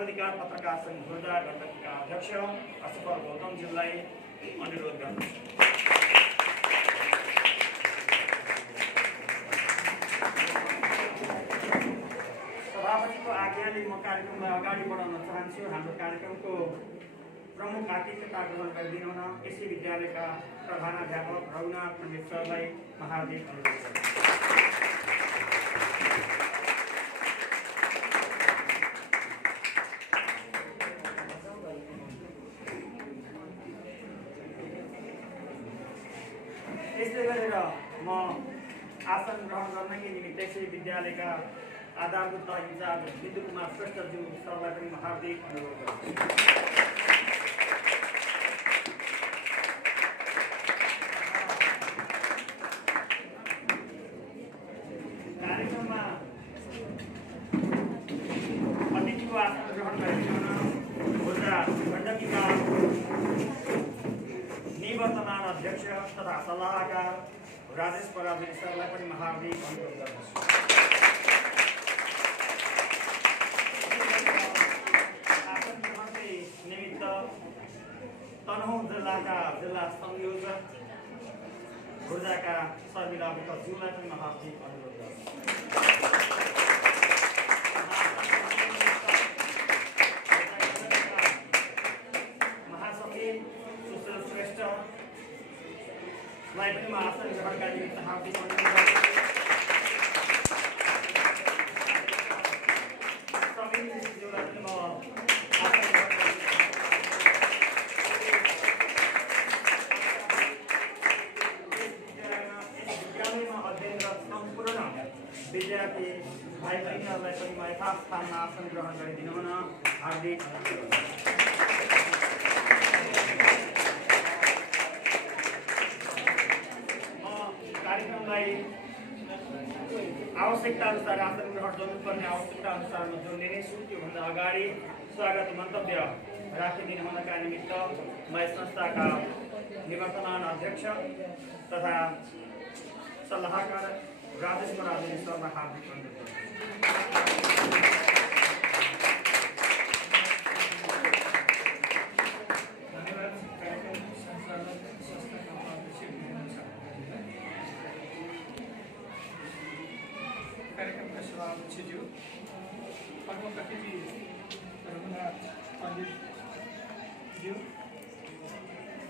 मानवाधिकार पत्रकार संघ खुर्जा गण्डकीका अध्यक्ष असफल गौतमज्यूलाई अनुरोध गर्दछु। सभापतिको आज्ञाले म कार्यक्रमलाई अगाडि बढाउन चाहन्छु। हाम्रो कार्यक्रमको प्रमुख आतिथ्यता ग्रहण गरिदिनु हुन यसै विद्यालयका प्रधानाध्यापक रघुनाथ पण्डित सरलाई हार्दिक अनुरोध गर्दछु। यसले गरेर म आसन ग्रहण गर्नकै निमित्त यसै विद्यालयका आधारभूत इन्चार्ज बिन्दु कुमार श्रेष्ठज्यू सरलाई पनि हार्दिक अनुरोध गर्दछु। कार्यक्रममा अतिथिको आसन ग्रहण गरिदिन खुर्जा गण्डकीका निवर्तमान अध्यक्ष तथा सल्लाहकार राजेश पराजुली सरलाई पनि हार्दिक अनुरोध गर्दछु। आसन ग्रहणकै निमित्त तनहुँ जिल्लाका जिल्ला संयोजक खुर्जाका शर्मिला विकज्यूलाई पनि हार्दिक अनुरोध गर्दछु। महासचिव सुशील श्रेष्ठलाई पनि म आसन ग्रहणका निमित्त हार्दिक अनुरोध गर्दछु। समितिज्यूलाई पनि म आसन विद्यालयमा अध्ययनरत सम्पूर्ण विद्यार्थी भाइ बहिनीहरूलाई पनि म यथास्थानमा आसन ग्रहण गरिदिनु हुन हार्दिक अनुरोध गर्दछु। कार्यक्रमलाई आवश्यकता अनुसार आसन ग्रहण गर्नुपर्ने आवश्यकता अनुसार म जोड्ने नै छु। त्योभन्दा अगाडि स्वागत मन्तव्य राखिदिनु हुनका निमित्त म यस संस्थाका निवर्तमान अध्यक्ष तथा सल्लाहकार राजेश पराजुली सरलाई हार्दिक अनुरोध गर्दछु। कार्यक्रमका सभामुख्यज्यू प्रमुख अतिथि रघुनाथ पण्डितज्यू,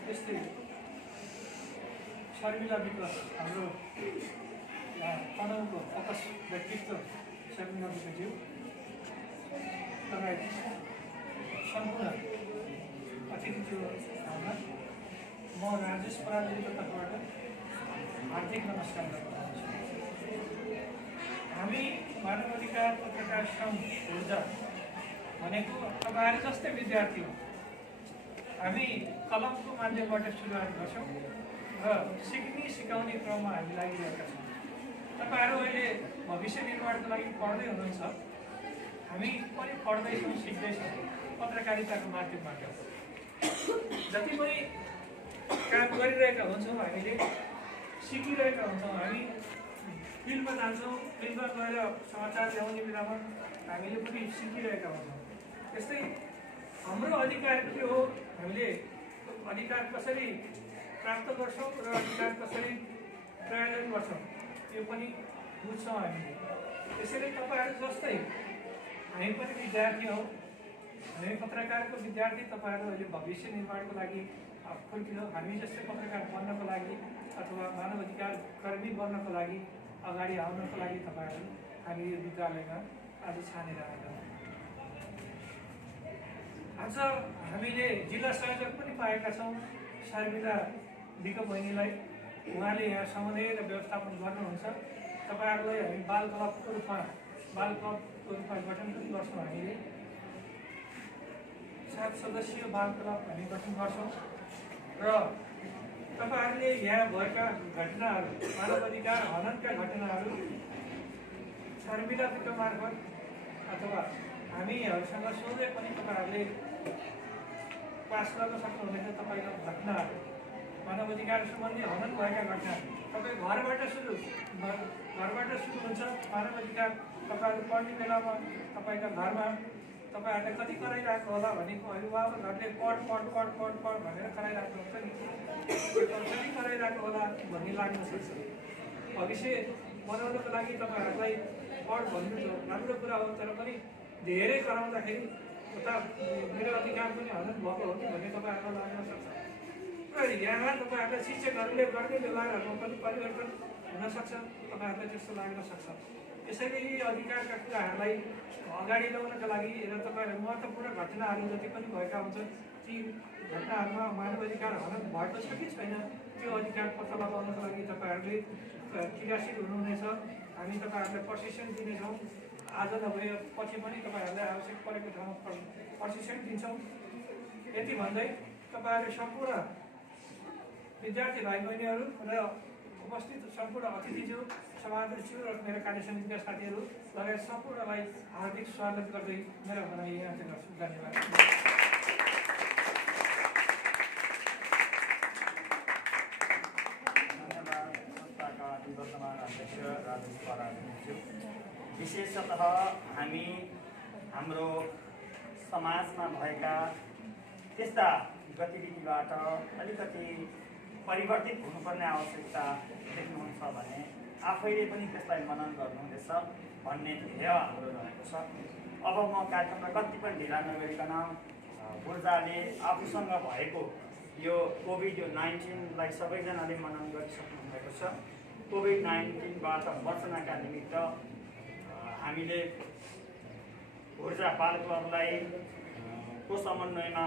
त्यस्तै शर्मिला विकज हाम्रो तनहुँको फोकस व्यक्तित्व शर्मिला विकज्यू लगायत सम्पूर्ण अतिथिज्यूहरूमा म राजेश पराजुलीको तर्फबाट हार्दिक नमस्कार गर्न चाहन्छु। हामी मानवाधिकार पत्रकार संघ खुर्जा भनेको तपाईँहरू जस्तै विद्यार्थी हो। हामी कलमको माध्यमबाट सुरुवात गर्छौँ र सिक्ने सिकाउने क्रममा हामी लागिरहेका छौँ। तपाईँहरू अहिले भविष्य निर्माणको लागि पढ्दै हुनुहुन्छ, हामी पनि पढ्दैछौँ, सिक्दैछौँ पत्रकारिताको माध्यमबाट। जति पनि काम गरिरहेका हुन्छौँ, हामीले सिकिरहेका हुन्छौँ। हामी फिल्डमा जान्छौँ, फिल्डमा गएर समाचार ल्याउने बेलामा हामीले पनि सिकिरहेका हुन्छौँ। त्यस्तै हाम्रो अधिकार के हो, हामीले अधिकार कसरी प्राप्त गर्छौँ र अधिकार कसरी प्रयोजन गर्छौँ त्यो पनि बुझ्छौँ हामीले। त्यसैले तपाईँहरू जस्तै हामी पनि विद्यार्थी हौँ, हामी पत्रकारको विद्यार्थी। तपाईँहरू अहिले भविष्य निर्माणको लागि खुल्किलो हामी जस्तै पत्रकार बन्नको लागि अथवा मानवाधिकार कर्मी बन्नको लागि अगाडि आउनको लागि तपाईँहरू हामी यो विद्यालयमा आज छानेर आएका छौँ। आज हामीले जिल्ला संयोजक पनि पाएका छौँ शर्मिला विक बहिनीलाई। उहाँले यहाँ समन्वय र व्यवस्थापन गर्नुहुन्छ। तपाईँहरूलाई हामी बाल क्लबको रूपमा गठन पनि गर्छौँ। हामीले 7 सदस्यीय बाल क्लब हामी गठन गर्छौँ र तपाईँहरूले यहाँ भएका घटनाहरू, मानवाधिकार हननका घटनाहरू शर्मिला विक मार्फत अथवा हामीहरूसँग सोझै पनि तपाईँहरूले पास गर्न सक्नुहुनेछ। तपाईँको घटनाहरू, मानवाधिकार सम्बन्धी हनन भएका घटनाहरू तपाईँ घरबाट सुरु हुन्छ। मानवाधिकार तपाईँहरू पढ्ने बेलामा तपाईँका घरमा तपाईँहरूले कति कराइरहेको होला भनेको अभिभावकहरूले पढ भनेर कराइरहेको हुन्छ नि, त्यो कति कराइरहेको होला भन्ने लाग्न सक्छ। भविष्य बनाउनको लागि तपाईँहरूलाई पढ भन्नु त राम्रो कुरा हो, तर पनि धेरै कराउँदाखेरि उता मेरो अधिकार पनि हनन भएको हो कि भन्ने तपाईँहरूलाई लाग्न सक्छ। र यहाँ तपाईँहरूलाई शिक्षकहरूले गर्ने व्यवहारहरूमा पनि परिवर्तन हुनसक्छ, तपाईँहरूलाई त्यस्तो लाग्न सक्छ। यसैले यी अधिकारका कुराहरूलाई अगाडि ल्याउनका लागि र तपाईँहरू महत्त्वपूर्ण घटनाहरू जति पनि भएका हुन्छन् ती घटनाहरूमा मानव अधिकार हनन भएको छ कि छैन त्यो अधिकार पत्ता लगाउनको लागि तपाईँहरूले क्रियाशील हुनुहुनेछ। हामी तपाईँहरूलाई प्रशिक्षण दिनेछौँ, आज नभए पछि पनि तपाईँहरूलाई आवश्यक परेको ठाउँमा प्रशिक्षण दिन्छौँ। यति भन्दै तपाईँहरू सम्पूर्ण विद्यार्थी भाइ बहिनीहरू र उपस्थित सम्पूर्ण अतिथिज्यू, समावेशज्यू र मेरो कार्य समितिका साथीहरू लगायत सम्पूर्णलाई हार्दिक स्वागत गर्दै मेरो भनाइ यहाँ चाहिँ गर्छु। धन्यवाद। वर्तमान अध्यक्ष राजेश पराज्यू, विशेषतः हामी हाम्रो समाजमा भएका त्यस्ता गतिविधिबाट अलिकति परिवर्तित हुनुपर्ने आवश्यकता देख्नुहुन्छ भने आफैले पनि त्यसलाई मनन गर्नुहुनेछ भन्ने ध्येय हाम्रो रहेको छ। अब म कार्यक्रमलाई कति पनि ढिला नगरिकन ऊर्जाले आफूसँग भएको यो कोभिड-19लाई सबैजनाले मनन गरिसक्नु भएको छ। कोभिड-19बाट बच्नका निमित्त हामीले ऊर्जा बाल क्लबलाई को समन्वयमा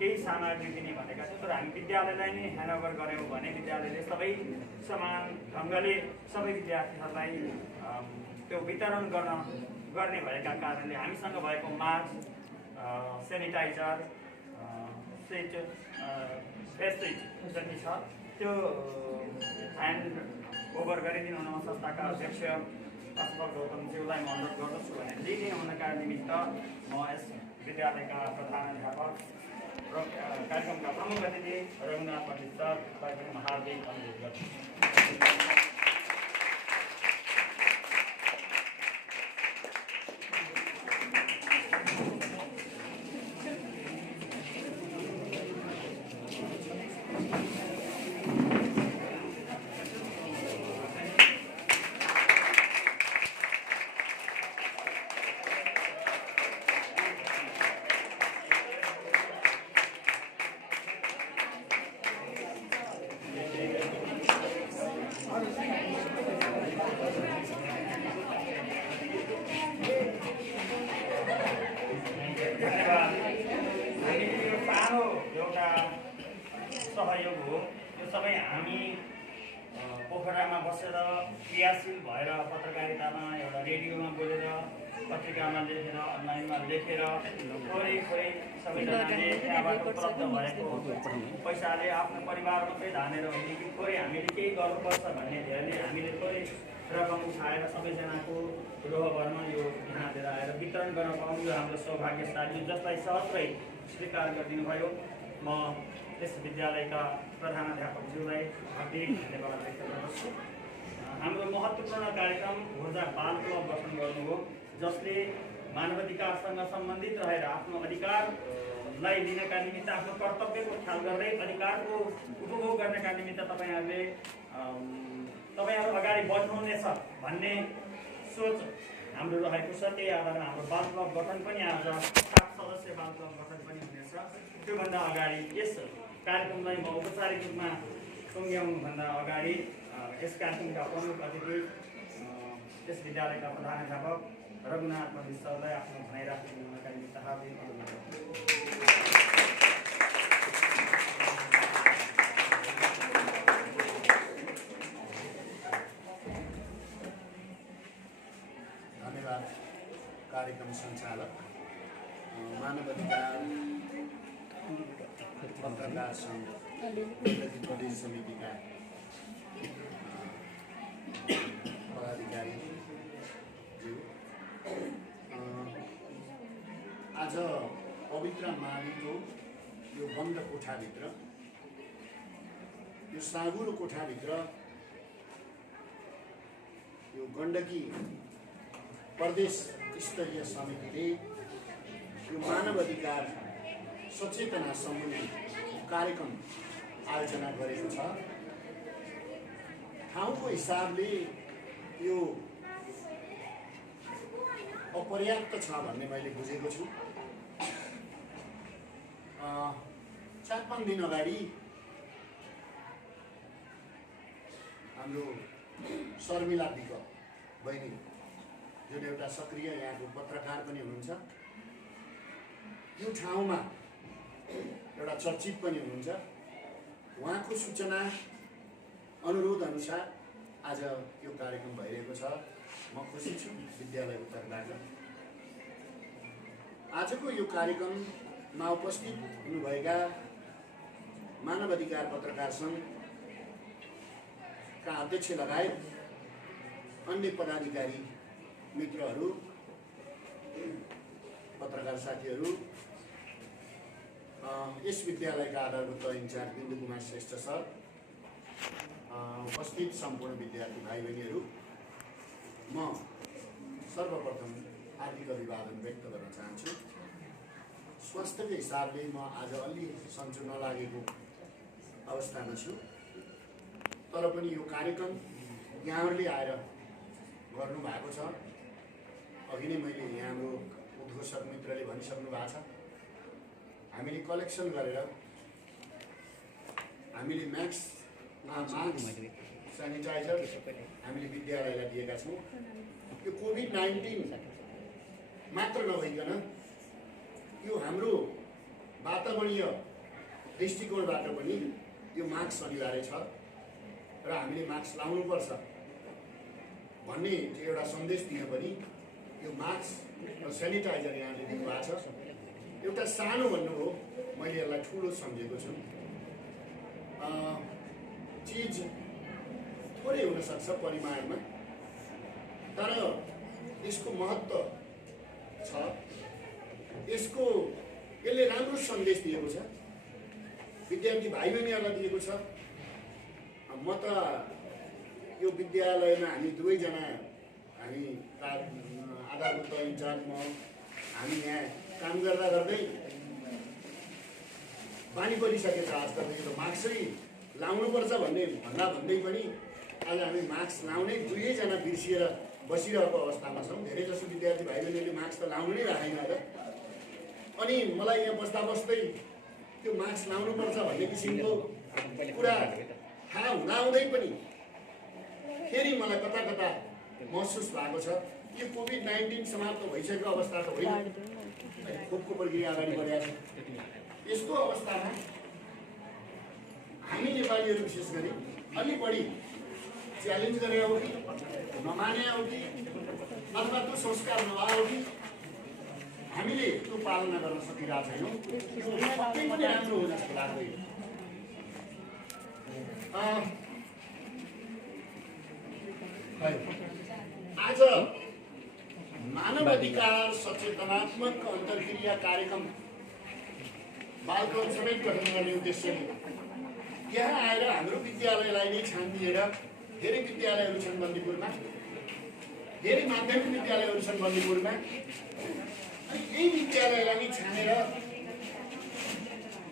केही सामग्री दिने भनेका छौँ, तर हामी विद्यालयलाई नै ह्यान्डओभर गऱ्यौँ भने विद्यालयले सबै समान ढङ्गले सबै विद्यार्थीहरूलाई त्यो वितरण गर्ने भएका कारणले हामीसँग भएको मास्क, सेनिटाइजर, फेस सिट जति छ त्यो ह्यान्ड ओभर गरिदिनु हुन संस्थाका अध्यक्ष असफल गौतमज्यूलाई म अनुरोध गर्दछु भने लिने हुनका निमित्त म यस विद्यालयका प्रधानाध्यापक र कार्यक्रमका प्रमुख अतिथि रघुनाथ पण्डित सरलाई पनि हार्दिक अनुरोध गर्छु। सहयोग हो। यो सबै हामी पोखरामा बसेर क्रियाशील भएर पत्रकारितामा एउटा रेडियोमा बोलेर पत्रिकामा लेखेर अनलाइनमा लेखेर थोरै सबैजनाले त्यहाँबाट उपलब्ध भएको पैसाले आफ्नो परिवार मात्रै धानेर होइन कि थोरै हामीले केही गर्नुपर्छ भन्ने ध्येयले हामीले थोरै रकम उठाएर सबैजनाको रोहभरमा यो यहाँ लिएर आएर वितरण गर्न पाउनु यो हाम्रो सौभाग्यशाली जसलाई सहजै स्वीकार गरिदिनु भयो। म यस विद्यालयका प्रधानाध्यापकज्यूलाई हार्दिक धन्यवाद व्यक्त गर्दछु। हाम्रो महत्त्वपूर्ण कार्यक्रम ऊर्जा बाल क्लब गठन गर्नु हो, जसले मानवाधिकारसँग सम्बन्धित रहेर आफ्नो अधिकारलाई लिनका निमित्त आफ्नो कर्तव्यको ख्याल गर्दै अधिकारको उपभोग गर्नका निमित्त तपाईँहरू अगाडि बढ्नुहुनेछ भन्ने सोच हाम्रो रहेको छ। त्यही आधारमा हाम्रो बाल क्लब गठन पनि आज 7 सदस्य बाल क्लब गठन पनि हुनेछ। त्योभन्दा अगाडि यस कार्यक्रमलाई म औपचारिक रूपमा टुङ्ग्याउनुभन्दा अगाडि यस कार्यक्रमका प्रमुख अतिथि यस विद्यालयका प्रधानाध्यापक रघुनाथ पण्डित सरलाई आफ्नो भनाइ राखिदिनुका निमित्त हार्दिक अनुरोध गर्छु। धन्यवाद। कार्यक्रम सञ्चालक, मानवाधिकार पत्रकार सङ्घ प्रदेश समितिका पदाधिकारीज्यू, आज पवित्र माघीको यो बन्द कोठाभित्र, यो साँघुरो कोठाभित्र यो गण्डकी प्रदेश स्तरीय समितिले मानव अधिकार सचेतना सम्बन्धी कार्यक्रम आयोजना गरेको छ। ठाउँको हिसाबले यो अपर्याप्त छ भन्ने मैले बुझेको छु। 4-5 दिन अगाडि हाम्रो शर्मिला विक बहिनी जुन एउटा सक्रिय यहाँको पत्रकार पनि हुनुहुन्छ, यो ठाउँमा एउटा चर्चित पनि हुनुहुन्छ, उहाँको सूचना अनुरोध अनुसार आज यो कार्यक्रम भइरहेको छ। म खुसी छु विद्यालयको तर्फबाट। आजको यो कार्यक्रममा उपस्थित हुनुभएका मानव अधिकार पत्रकार सङ्घका अध्यक्ष लगायत अन्य पदाधिकारी मित्रहरू, पत्रकार साथीहरू, यस विद्यालयका आधारभूत इन्चार्ज बिन्दु कुमार श्रेष्ठ सर, उपस्थित सम्पूर्ण विद्यार्थी भाइ बहिनीहरू, म सर्वप्रथम हार्दिक अभिवादन व्यक्त गर्न चाहन्छु। स्वास्थ्यको हिसाबले म आज अलि सन्चो नलागेको अवस्थामा छु, तर पनि यो कार्यक्रम यहाँहरूले आएर गर्नुभएको छ। अघि नै मैले हाम्रो उद्घोषक मित्रले भनिसक्नु भएको छ, हामीले कलेक्सन गरेर हामीले मास्क, सेनिटाइजर हामीले विद्यालयलाई दिएका छौँ। यो कोभिड-19 मात्र नभइकन यो हाम्रो वातावरणीय दृष्टिकोणबाट पनि यो मास्क अनिवार्य छ र हामीले मास्क लाउनुपर्छ भन्ने एउटा सन्देश दिन पनि यो मास्क र सेनिटाइजर यहाँले दिनुभएको छ। एउटा सानो भन्नुभयो, मैले यसलाई ठुलो सम्झेको छु। चिज थोरै हुनसक्छ परिमाणमा, तर यसको महत्त्व छ। यसले राम्रो सन्देश दिएको छ, विद्यार्थी भाइ बहिनीहरूलाई दिएको छ। म त यो विद्यालयमा हामी दुवैजना, हामी आधारभूत इन्चार्ज म, हामी यहाँ काम गर्दा गर्दै बानी परिसकेको छ। आज त यो मास्कै लाउनुपर्छ भन्दै पनि आज हामी मास्क लाउनै दुवैजना बिर्सिएर बसिरहेको अवस्थामा छौँ। धेरैजसो विद्यार्थी भाइ बहिनीले मास्क त लाउनु नै राखेन र, अनि मलाई यहाँ बस्दा बस्दै त्यो मास्क लाउनुपर्छ भन्ने किसिमको कुरा थाहा हुँदाहुँदै पनि फेरि मलाई कता कता महसुस भएको छ। यो कोभिड-19 समाप्त भइसकेको अवस्था त होइन, खोपको प्रक्रिया अगाडि बढेको छ। यस्तो अवस्थामा हामी नेपालीहरू विशेष गरी अलि बढी च्यालेन्ज गरे हो कि नमाने हो कि अथवा त्यो संस्कार नभए कि हामीले त्यो पालना गर्न सकिरहेको छैनौँ। पक्कै पनि राम्रो हो जस्तो लाग्दैन। आज मानव अधिकार सचेतनात्मक अन्तर्क्रिया कार्यक्रम बालकौन समेत गठन गर्ने उद्देश्यले यहाँ आएर हाम्रो विद्यालयलाई नै छानिदिएर, धेरै विद्यालयहरू छन् बन्दीपुरमा, धेरै माध्यमिक विद्यालयहरू छन् बन्दीपुरमा, अनि यही विद्यालयलाई नै छानेर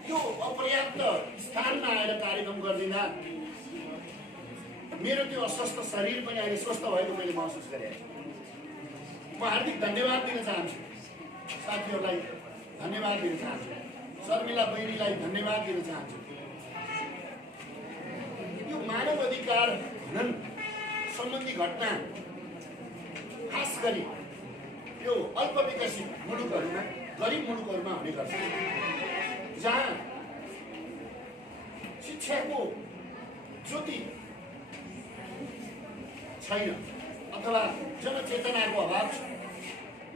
त्यो अपर्याप्त स्थानमा आएर कार्यक्रम गरिदिँदा मेरो त्यो अस्वस्थ शरीर पनि अहिले स्वस्थ भएको मैले महसुस गरेँ। म हार्दिक धन्यवाद दिन चाहन्छु, साथीहरूलाई धन्यवाद दिन चाहन्छु, शर्मिला बहिनीलाई धन्यवाद दिन चाहन्छु। यो मानव अधिकार हनन सम्बन्धी घटना खास गरी यो अल्पविकसित मुलुकहरूमा, गरिब मुलुकहरूमा हुने गर्छ, जहाँ शिक्षाको ज्योति छैन अथवा जनचेतनाको अभाव छ,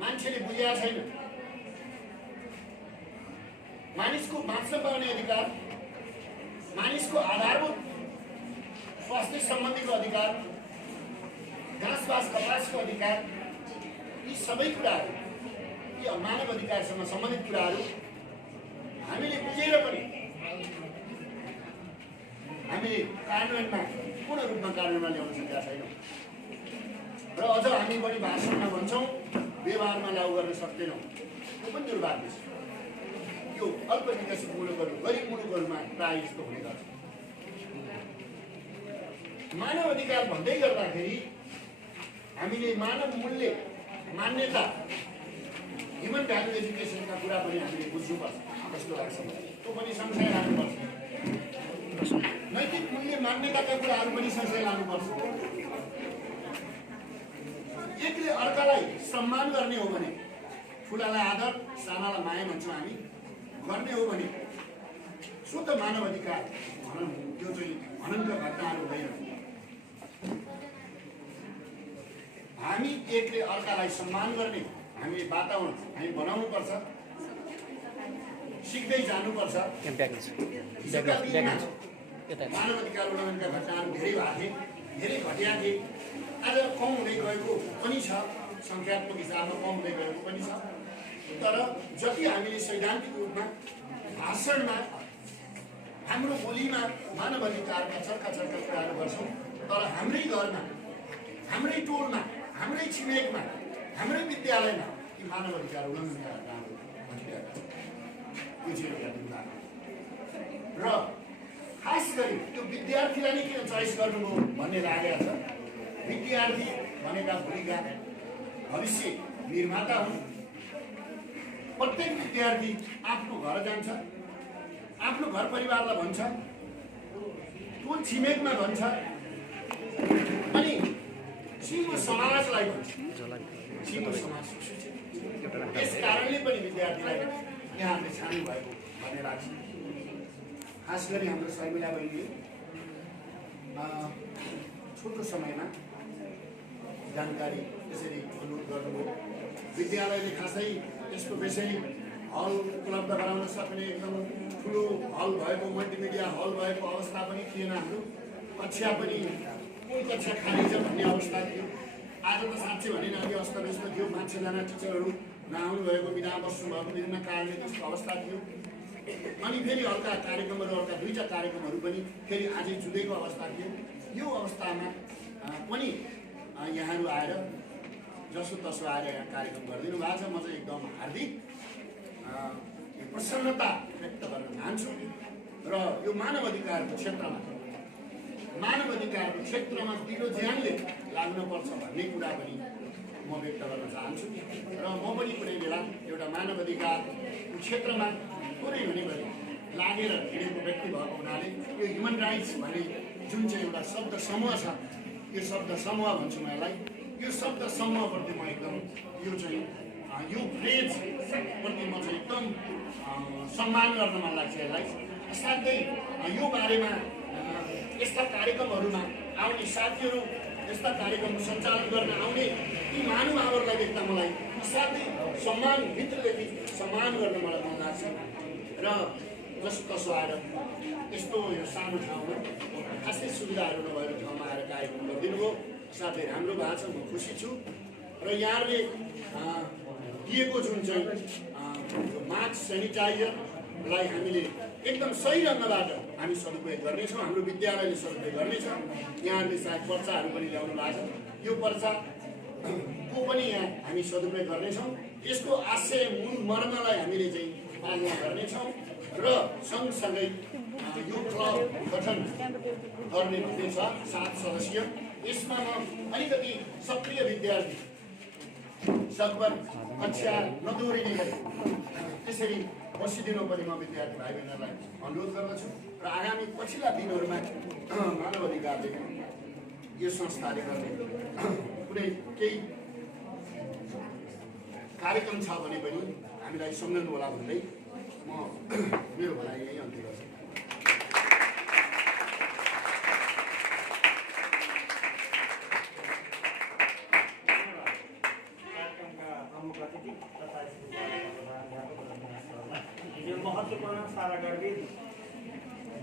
मान्छेले बुझेका छैन। मानिसको बाँच्न पाउने अधिकार, मानिसको आधारभूत स्वास्थ्य सम्बन्धीको अधिकार, घाँसबास कपासको अधिकार, यी सबै कुराहरू, यी मानव अधिकारसँग सम्बन्धित कुराहरू हामीले बुझेर पनि हामीले कार्यान्वयनमा पूर्ण रूपमा कार्यान्वयनमा ल्याउन सकेका छैनौँ र अझ हामी बढी भाषणमा भन्छौँ, व्यवहारमा लागू गर्न सक्दैनौँ। पनि दुर्भाग्य छ। यो अल्प विकसित मुलुकहरू गरिब मुलुकहरूमा प्रायः जस्तो हुने गर्छ। मानव अधिकार भन्दै गर्दाखेरि हामीले मानव मूल्य मान्यता ह्युमन भ्यालु एजुकेसनका कुरा पनि हामीले बुझ्नुपर्छ जस्तो लाग्छ। त्यो पनि सँगसँगै लानुपर्छ। नैतिक मूल्य मान्यताका कुराहरू पनि सँगसँगै लानुपर्छ। एकले अर्कालाई सम्मान गर्ने हो भने, ठुलालाई आदर सानालाई माया भन्छौँ हामी, गर्ने हो भने सो त मानव अधिकार भनौँ। त्यो चाहिँ भननका घटनाहरू होइन। हामी एकले अर्कालाई सम्मान गर्ने हामीले वातावरण हामी बनाउनुपर्छ, सिक्दै जानुपर्छ। मानव अधिकार उल्लङ्घनका घटनाहरू धेरै भएको थिए, धेरै घटिया थिए। आज कम हुँदै गएको पनि छ, सङ्ख्यात्मक हिसाबमा कम हुँदै गएको पनि छ। तर जति हामीले सैद्धान्तिक रूपमा भाषणमा हाम्रो बोलीमा मानव अधिकारका चर्का कुराहरू गर्छौँ, तर हाम्रै घरमा, हाम्रै टोलमा, हाम्रै छिमेकमा, हाम्रै विद्यालयमा ती मानव अधिकार उल्लङ्घनका घटनाहरू घटिरहेका छन्। यो चाहिँ एउटा दुर्भाग्य। र खास गरी त्यो विद्यार्थीलाई नै किन चोइस गर्नुभयो भन्ने लागेको छ। विद्यार्थी भनेका भोलिका भविष्य निर्माता हुन्। प्रत्येक विद्यार्थी आफ्नो घर जान्छ, आफ्नो घर परिवारलाई भन्छ, टोल छिमेकमा भन्छ, अनि सिङ्गो समाजलाई भन्छ। सिङ्गो समाज यस कारणले पनि विद्यार्थीलाई यहाँले छान्नु भएको भन्ने लाग्छ। खास गरी हाम्रो शर्मिला बहिनीले छोटो समयमा जानकारी यसरी अनुरोध गर्नुभयो। विद्यालयले खासै यस्तो बेसरी हल उपलब्ध गराउन सक्ने एकदम ठुलो हल भएको, मल्टिमिडिया हल भएको अवस्था पनि थिएन। हाम्रो कक्षा पनि कुन कक्षा खाली छ भन्ने अवस्था थियो। आज त साँच्चै भने अलि अस्तव्यस्त थियो। 500जना टिचरहरू नआउनु भएको, बिदा बस्नुभएको, विभिन्न कारणले त्यस्तो अवस्था थियो। अनि फेरि अर्का कार्यक्रमहरू, अर्का 2टा कार्यक्रमहरू पनि फेरि आजै जुधेको अवस्था थियो। यो अवस्थामा पनि यहाँहरू आएर जसो तसो आएर यहाँ कार्यक्रम गरिदिनु भएको छ। म चाहिँ एकदम हार्दिक प्रसन्नता व्यक्त गर्न चाहन्छु। र यो मानव अधिकारको क्षेत्रमा दिलो ज्यानले लाग्नुपर्छ भन्ने कुरा पनि म व्यक्त गर्न चाहन्छु। र म पनि कुनै बेला एउटा मानव अधिकारको क्षेत्रमा थोरै हुने गरी लागेर हिँडेको व्यक्ति भएको हुनाले यो ह्युमन राइट्स भन्ने जुन चाहिँ एउटा शब्द समूह छ, यो शब्द समूह भन्छु म यसलाई। यो शब्द समूहप्रति म एकदम यो चाहिँ यो फ्रेजप्रति म चाहिँ एकदम सम्मान गर्न मन लाग्छ यसलाई। साथै यो बारेमा यस्ता कार्यक्रमहरूमा आउने साथीहरू, यस्ता कार्यक्रम सञ्चालन गर्न आउने ती महानुभावहरूलाई देख्दा मलाई साथै भित्रदेखि सम्मान गर्न मलाई मन लाग्छ। र जस्तो तसो आएर यस्तो यो सानो ठाउँमा खासै सुविधाहरू नभएको ठाउँमा आएर कार्यक्रम गरिदिनु भयो। साथै राम्रो भएको छ, म खुसी छु। र यहाँहरूले दिएको जुन चाहिँ मास्क, सेनिटाइजरलाई हामीले एकदम सही ढङ्गबाट हामी सदुपयोग गर्नेछौँ। हाम्रो विद्यालयले सदुपयोग गर्नेछ। यहाँहरूले सायद पर्चाहरू पनि ल्याउनु भएको छ। यो पर्चाको पनि यहाँ हामी सदुपयोग गर्नेछौँ। यसको आशय, मूल मर्मलाई हामीले चाहिँ पालना गर्नेछौँ। र सँगसँगै यो क्लब गठन गर्ने भन्ने छ 7 सदस्यीय। यसमा म अलिकति सक्रिय विद्यार्थी सकभर कक्षा नदोहोरिने गरी त्यसरी बसिदिनु पनि म विद्यार्थी भाइ बहिनीहरूलाई अनुरोध गर्दछु। र आगामी पछिल्ला दिनहरूमा मानव अधिकारले यो संस्थाले गर्ने कुनै केही कार्यक्रम छ भने पनि हामीलाई सम्झनु होला भन्दै म मेरो भनाइ यही अन्त्य गर्छु। यो महत्त्वपूर्ण सारा गर्भित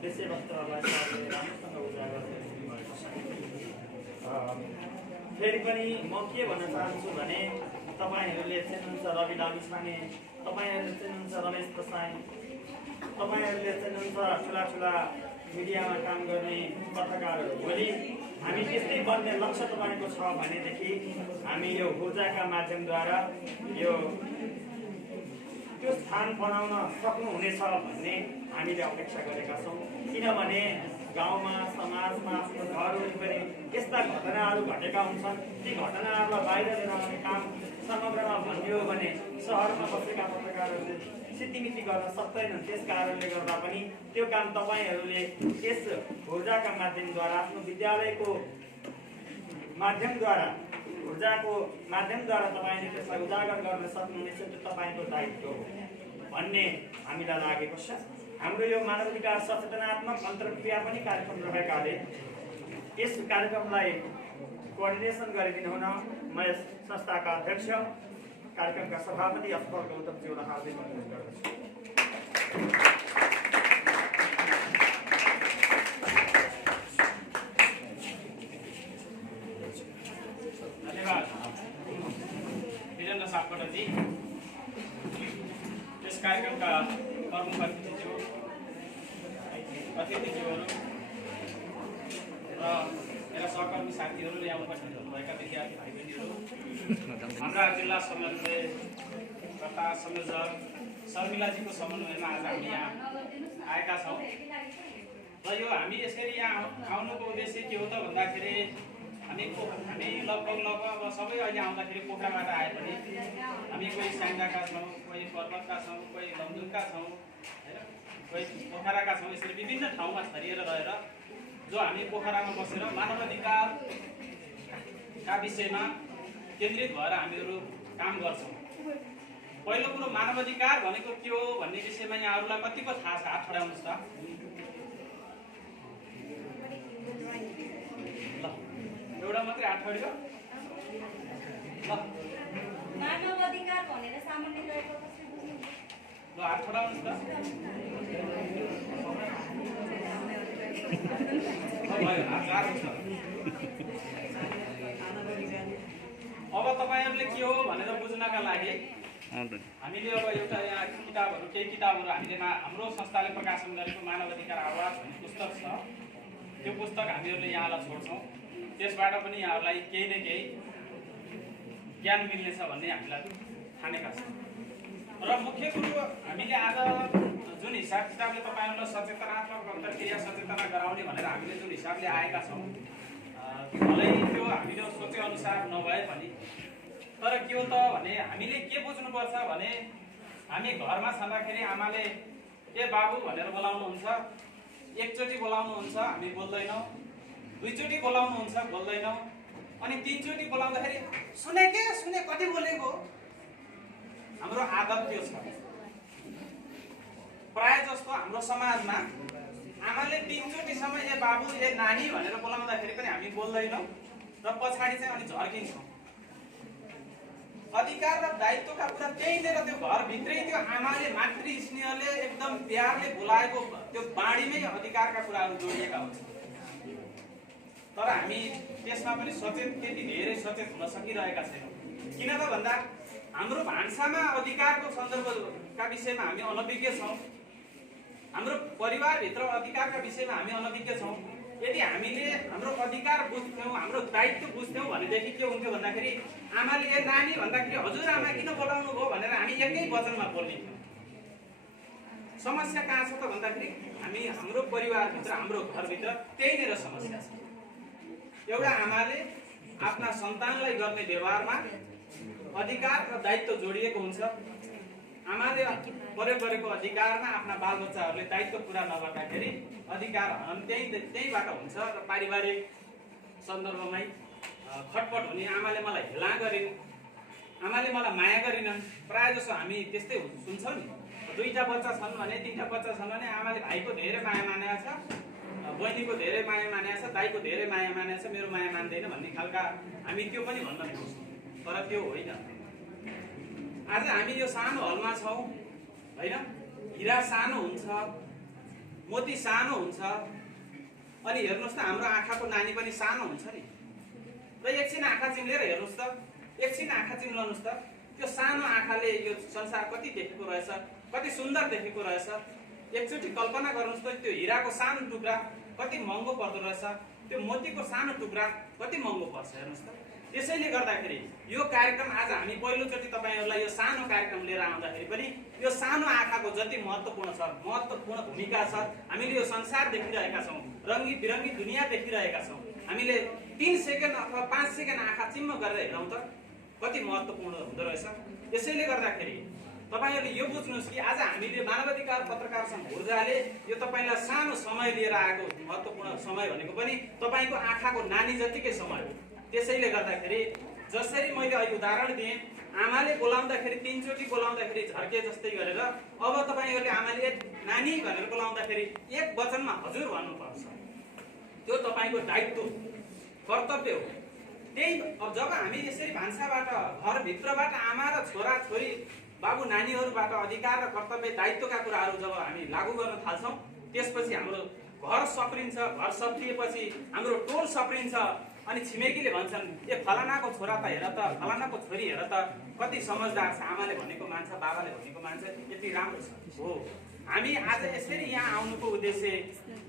विषयवस्तुहरूलाई राम्रोसँग उजागर भएको छ। फेरि पनि म के भन्न चाहन्छु भने तपाईँहरूले चिन्नुहुन्छ रवि लामिछाने, तपाईँहरूले चिन्नुहुन्छ रमेश प्रसाई, तपाईँहरूले चिन्नुहुन्छ ठुला मिडियामा काम गर्ने पत्रकारहरू। भोलि हामी त्यस्तै बन्ने लक्ष्य तपाईँको छ भनेदेखि हामी यो ऊर्जाका माध्यमद्वारा यो स्थान बनाउन सक्नुहुनेछ भन्ने हामीले अपेक्षा गरेका छौँ। किनभने गाउँमा समाजमा आफ्नो घर वरिपरि यस्ता घटनाहरू घटेका हुन्छन्। ती घटनाहरूलाई बाहिर लिएर आउने काम समग्रमा भन्ने हो भने सहरमा बसेका पत्रकारहरूले सिद्धिमिति गर्न सक्दैनन्। त्यस कारणले गर्दा पनि त्यो काम तपाईँहरूले यस ऊर्जाका माध्यमद्वारा आफ्नो विद्यालयको माध्यमद्वारा तपाईँले त्यसलाई उजागर गर्न सक्नुहुनेछ। त्यो तपाईँको दायित्व हो भन्ने हामीलाई लागेको छ। हाम्रो यो मानवाधिकार सचेतनात्मक अन्तर्क्रिया पनि कार्यक्रम रहेकाले यस कार्यक्रमलाई कोअर्डिनेसन गरिदिनु हुन म यस संस्थाका अध्यक्ष कार्यक्रमका सभापति असफल गौतमज्यूलाई हार्दिक अनुरोध गर्दछु। धन्यवाद वीरेन्द्र सापकोटाजी। यस कार्यक्रमका प्रमुख अतिथिज्यूहरू र मेरा सहकर्मी साथीहरूले यहाँ उपस्थित हुनुभएका विद्यार्थी भाइ बहिनीहरू, हाम्रा जिल्ला समन्वय कर्ता संयोजक शर्मिलाजीको समन्वयमा आज हामी यहाँ आएका छौँ। र यो हामी यसरी यहाँ आउनुको उद्देश्य के हो त भन्दाखेरि हामी लगभग अब सबै अहिले आउँदाखेरि पोखराबाट आए पनि हामी कोही स्याङ्जाका छौँ, कोही पर्वतका छौँ, कोही लमजुङका छौँ, होइन, कोही पोखराका छौँ। यसरी विभिन्न ठाउँमा छरिएर रहेर जो हामी पोखरामा बसेर मानवाधिकारका विषयमा केन्द्रित भएर हामीहरू काम गर्छौँ। पहिलो कुरो मानवाधिकार भनेको के हो भन्ने विषयमा यहाँहरूलाई कतिको थाहा छ? हात ठडाउनुहोस् त। एउटा मात्रै हात ठड्यो। मानव अधिकार भनेर सामान्य रहेको कसरी बुझ्नु? ल हात ठडाउनुहोस् त। अब तपाईँहरूले के हो भनेर बुझ्नका लागि हामीले अब एउटा यहाँ केही किताबहरू हामीले हाम्रो संस्थाले प्रकाशन गरेको मानव अधिकार आवाज भन्ने पुस्तक छ। त्यो पुस्तक हामीहरूले यहाँलाई छोड्छौँ। त्यसबाट पनि यहाँहरूलाई केही न केही ज्ञान मिल्नेछ भन्ने हामीलाई ठानेका छौँ। र मुख्य कुरो हामीले आज जुन हिसाब किताबले तपाईँहरूलाई सचेतनात्मक अन्तर्क्रिया सचेतना गराउने भनेर हामीले जुन हिसाबले आएका छौँ, भलै त्यो हामीले सोचे अनुसार नभए पनि तर के हो त भने हामीले के बुझ्नुपर्छ भने हामी घरमा छँदाखेरि आमाले ए बाबु भनेर बोलाउनुहुन्छ, एकचोटि बोलाउनुहुन्छ हामी बोल्दैनौँ, दुईचोटि बोलाउनुहुन्छ बोल्दैनौँ, अनि तीनचोटि बोलाउँदाखेरि सुने कति बोलेको। हाम्रो आदत त्यो छ। प्राय जस्तो हाम्रो समाजमा आमाले तीनचोटिसम्म ए बाबु ए नानी भनेर बोलाउँदाखेरि पनि हामी बोल्दैनौँ र पछाडि चाहिँ अनि झर्किन्छौँ। अधिकार र दायित्वका कुरा त्यहीँनिर त्यो घरभित्रै त्यो आमाले मातृ स्नेहले एकदम प्यारले बोलाएको त्यो बाणीमै अधिकारका कुराहरू जोडिएका हुन्छन्। तर हामी त्यसमा पनि सचेत त्यति धेरै सचेत हुन सकिरहेका छैनौँ। किन त भन्दा हाम्रो भान्सामा अधिकारको सन्दर्भका विषयमा हामी अनभिज्ञ छौँ। हाम्रो परिवारभित्र अधिकारका विषयमा हामी अनभिज्ञ छौँ। यदि हामीले हाम्रो अधिकार बुझ्थ्यौँ, हाम्रो दायित्व बुझ्थ्यौँ भनेदेखि के हुन्थ्यो भन्दाखेरि आमाले ए नानी भन्दाखेरि हजुर आमा किन बोलाउनु भयो भनेर हामी एकै वचनमा बोलिन्थ्यौँ। समस्या कहाँ छ त भन्दाखेरि हामी हाम्रो परिवारभित्र हाम्रो घरभित्र त्यहीँनिर समस्या छ। एउटा आमाले आफ्ना सन्तानलाई गर्ने व्यवहारमा अधिकार र दायित्व जोडिएको हुन्छ। आमाले प्रयोग गरेको अधिकारमा आफ्ना बालबच्चाहरूले दायित्व पुरा नगर्दाखेरि अधिकार हनन त्यहीबाट हुन्छ र पारिवारिक सन्दर्भमै खटपट हुने, आमाले मलाई हेला गरिन्, आमाले मलाई माया गरिनन्। प्रायः जसो हामी त्यस्तै सुन्छौँ नि। दुईटा बच्चा छन् भने, तिनवटा बच्चा छन् भने आमाले भाइको धेरै माया मानेको छ, बहिनीको धेरै माया मानेको छ, दाइको धेरै माया मानेको छ, मेरो माया मान्दैन भन्ने खालका हामी त्यो पनि भन्न सक्छौँ। तर त्यो होइन। आज हामी यो सानो हलमा छौँ होइन, हिरा सानो हुन्छ, मोती सानो हुन्छ, अनि हेर्नुहोस् त हाम्रो आँखाको नानी पनि सानो हुन्छ नि। र एकछिन आँखा चिम्लेर हेर्नुहोस् त, एकछिन आँखा चिम्लाउनुहोस् त, त्यो सानो आँखाले यो संसार कति देखेको रहेछ, कति सुन्दर देखेको रहेछ। एकचोटि कल्पना गर्नुहोस् त, त्यो हिराको सानो टुक्रा कति महँगो पर्दो रहेछ, त्यो मोतीको सानो टुक्रा कति महँगो पर्छ हेर्नुहोस् त। त्यसैले गर्दाखेरि यो कार्यक्रम आज हामी पहिलोचोटि तपाईहरुलाई यो सानो कार्यक्रम लिएर आउँदाखेरि पनि यो सानो आँखाको जति महत्त्वपूर्ण छ, महत्त्वपूर्ण भूमिका छ। हामीले यो संसार देखिरहेका छौँ, रङ्गी बिरङ्गी दुनियाँ देखिरहेका छौँ। हामीले 3 सेकेन्ड अथवा 5 सेकेन्ड आँखा चिम्म गरेर हेरौँ त कति महत्त्वपूर्ण हुँदो रहेछ। यसैले गर्दाखेरि तपाईहरुले यो बुझ्नुस् कि आज हामीले मानवाधिकार पत्रकार सङ्घ ऊर्जाले यो तपाईलाई सानो समय लिएर आएको महत्त्वपूर्ण समय भनेको पनि तपाईको आँखाको नानी जतिकै समय हो। त्यसैले गर्दाखेरि जसरी मैले अहिले उदाहरण दिएँ, आमाले बोलाउँदाखेरि 3 चोटि बोलाउँदाखेरि झर्के जस्तै गरेर अब तपाईहरुले आमाले नानी भनेर बोलाउँदाखेरि एक वचनमा हजुर भन्नुपर्छ। त्यो तपाईको दायित्व कर्तव्य हो। त्यही अब जब हामी यसरी भान्साबाट घरभित्रबाट आमा र छोरा छोरी बाबु नानीहरूबाट अधिकार र कर्तव्य दायित्वका कुराहरू जब हामी लागू गर्न थाल्छौँ, त्यसपछि हाम्रो घर सप्रिन्छ। घर सप्रिएपछि हाम्रो टोल सप्रिन्छ। अनि छिमेकीले भन्छन् ए फलानाको छोरा त हेर त, फलानाको छोरी हेर त, कति समझदार छ, आमाले भनेको मान्छ, बाबाले भनेको मान्छ, यति राम्रो छ। हो, हामी आज यसरी यहाँ आउनुको उद्देश्य